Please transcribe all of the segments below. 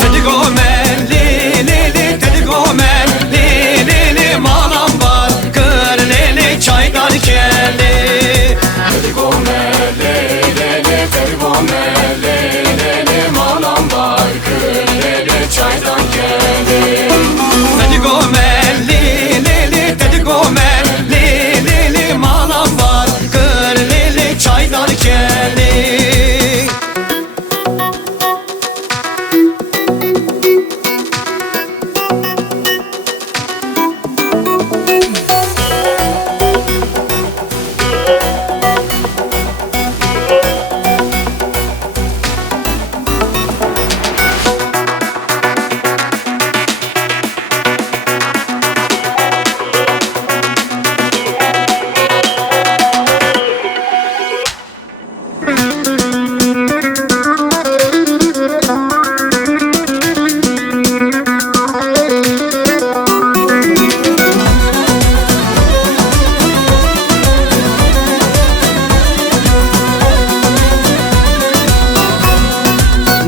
Tedigomen li li li, tedigomen li li li, malam var kır li li, çaydan kelli. Tedigomen li li li, tedigomen li li li, malam var kır li li, çaydan kelli. Tedigomen li li li, tedigomen li li li, malam var kır li li, çaydan kelli.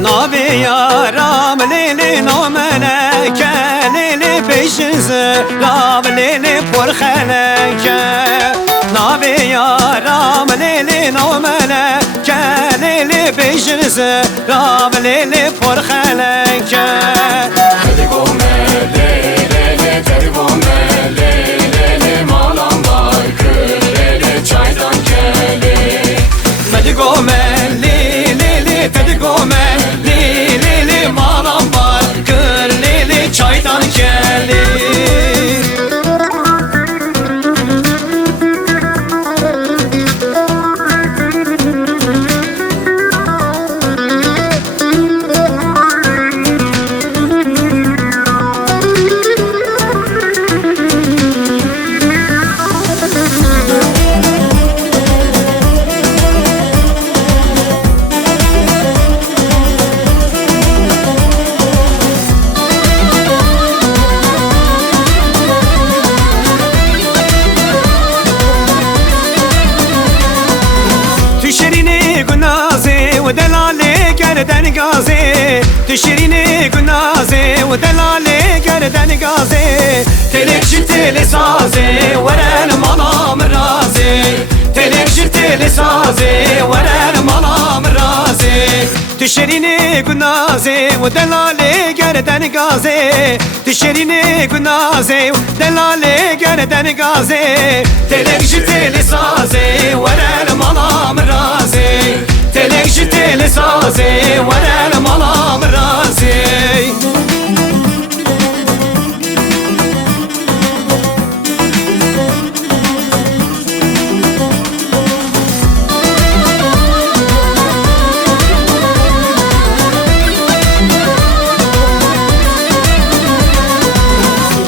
Nabi yaram lili nomeneke, lili peşize rav lili porxeleke. Nabi yaram lili nomeneke, lili peşize rav lili porxeleke. Tedigomen li li li, tedigomen li li li, malam var kır li li, çaydan kelli. Tedigomen li li li, tedigomen li li li, malam var kır li li, çaydan kelli. Tüşerini günazi ve delali gerden gazi, tüşerini günazi ve delali gerden gazi. Telekşi teli sazi veren malam razi, telekşi teli sazi veren malam razi. Tüşerini günazi ve delali gerden gazi, tüşerini günazi ve delali gerden gazi. Telekşi teli sazi veren malam razi, telekşi teli sazi veren malam razi.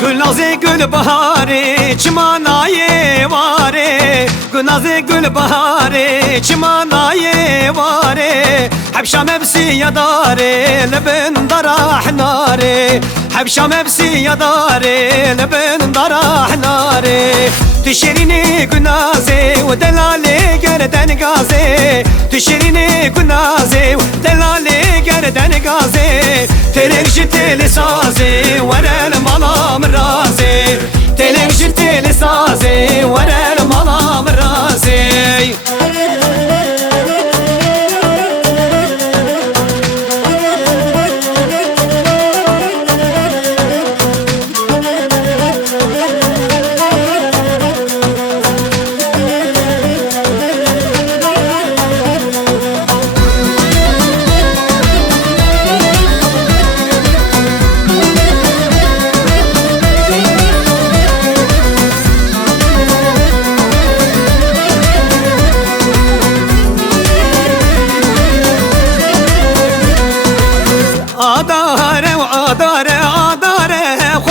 Gülnazi gül bahari çimanaye vare, Gülnazi gül bahari çimanaye vare. Habşam hepsi yadare lebin darah nare, Habşam hepsi yadare lebin darah nare. Tüşerini günazi ve delali gerden gazi, tüşerini günazi ve delali gerden gazi. Telekşi teli sazi veren malam razi, telekşi teli sazi veren malam razi.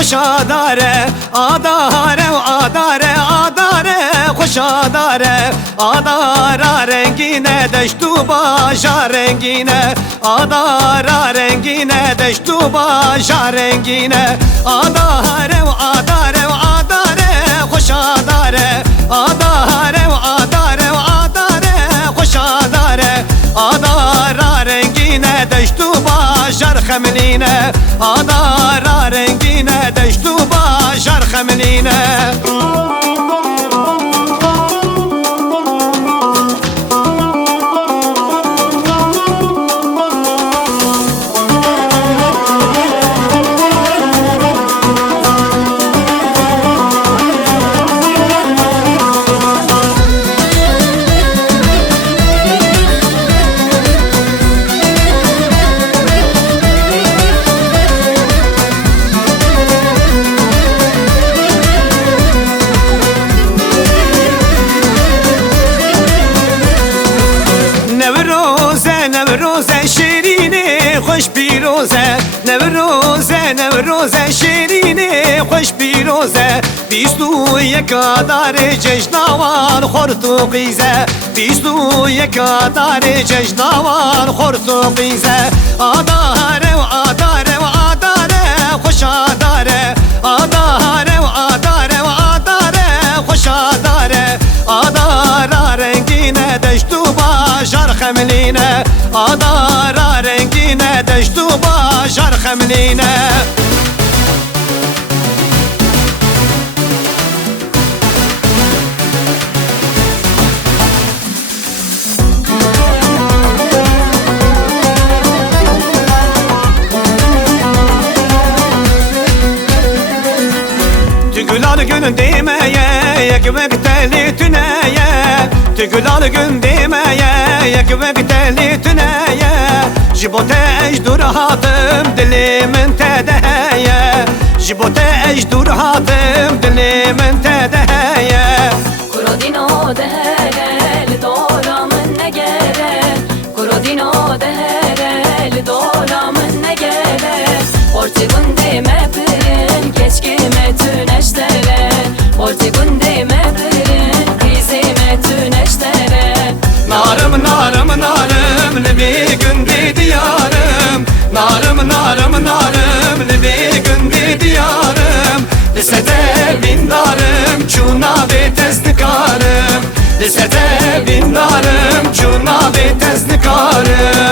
خوش آداره آداره و آداره آداره خوش آداره آداره رنگینه دشت و باشا رنگینه آداره رنگینه دشت و باشا رنگینه آداره و آداره و آداره خوش آداره آداره و آداره و آداره خوش آداره آداره رنگینه دشت و خملینه آدارا رنگینه دشت و باشار خملینه نوروزه شیرینه خوش پیروزه نوروزه نوروزه شیرینه خوش پیروزه بیست و یک آذار جشنوار خورد و قیزه بیست و یک آذار جشنوار خورد و قیزه آذاره و آذاره و آذاره خوش آذاره آذاره و آذاره و آذاره خوش آذاره آذاره رنگینه دشت و باشار خملینه آدارا رنگینه دشت و باشار خملینه Tügülar gün demeye yekmek teli tüneye Tügülar gün demeye yekmek teli tüneye Jibote ejdur hatım dilimin tedeheye Jibote ejdur hatım dilimin tedeheye Kurodino deherel doramın ne gere Kurodino deherel doramın ne gere Orti gündeme pirin keşkime tüneştere Orti gündeme pirin kizime tüneştere Narım narım narım bir gün dedi yarım Narım narım narım bir gün dedi yarım Lisede bindarım çuna ve teznikarım Lisede bindarım çuna ve teznikarım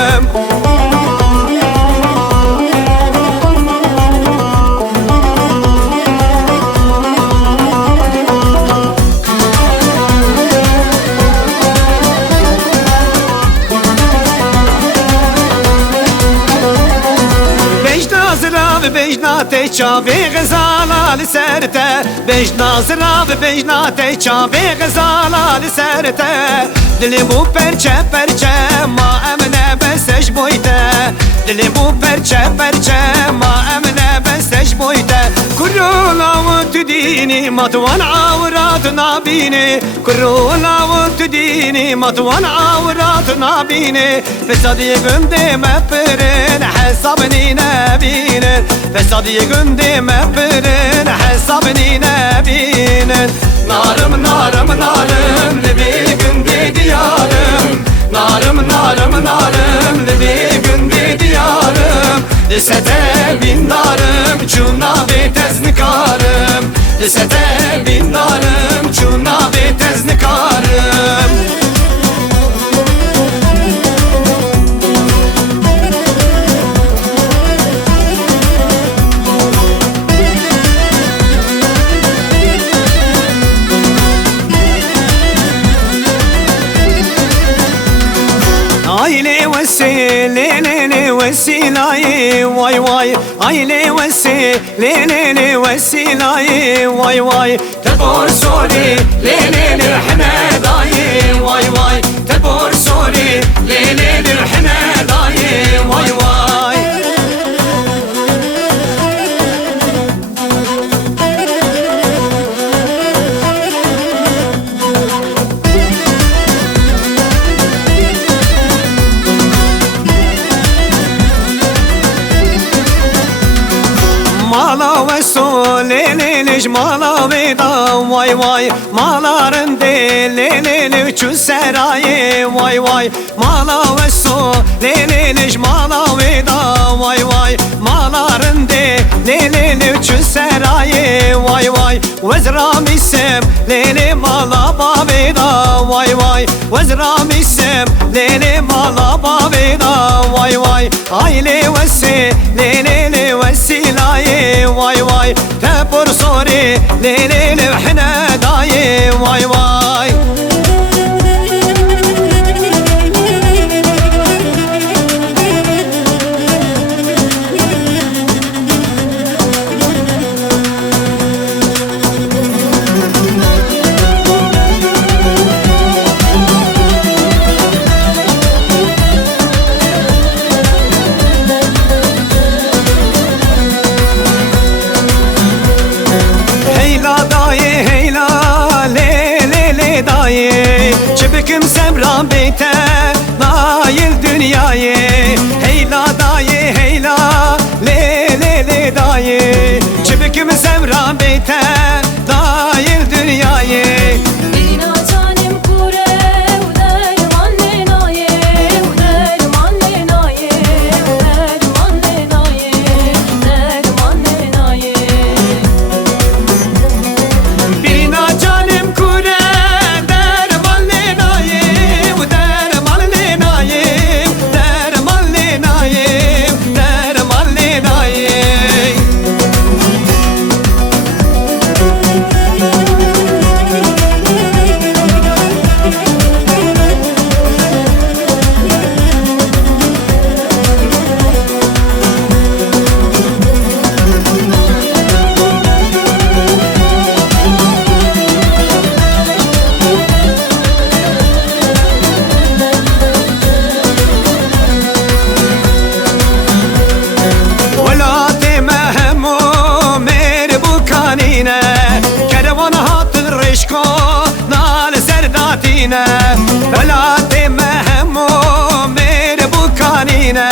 بجناته چاوی غزالال سرته بجنازرا و بجناته چاوی غزالال سرته دلی بو پرچه پرچه ما امنه بسش بویته دلی بو پرچه پرچه ما امنه بسش بویته کرولا و تو دینی ماتوان عورات نابینی کرولا و تو دینی ماتوان عورات نابینی فسادی گنده مپرن حسابنی نبینن فسادی گنده مپرن حسابنی نبینن نارم نارم نارم لبی گنده دیارم نارم نارم نارم لبی گنده دیارم Lisede bindarım çuna ve teznikarım Lisede bindarım çuna ve teznikarım Aile vesilele vesilayı vay vay Aile vesilele vesilayı vay vay Tebor sori lelele hemedayı vay vay Tebor sori lelele hemedayı vay vay Mala ve soleleliş mala ve da vay vay Maların deleleli üçün serayı vay vay Mala ve soleleliş mala ve da vay vay Maların deleleli üçün serayı vay vay Vezram isem lele mala babe da vay vay Vezram isem lele mala babe da vay vay Aile ve لي لي لي وسيلاي واي واي تبر صوري لي لي لي وحنا داي واي واي Çebikim semran beyte nail dünyayı Heyla dayı heyla le le le dayı Çebikim semran beyte nail dünyayı Bina canim kure uderman lenaye uderman lenaye uderman lenaye uderman lenaye Bina canim kure Kervan hatır rişko nal serdatine Velate mehmu mere bu kanine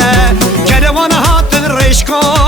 Kervan hatır rişko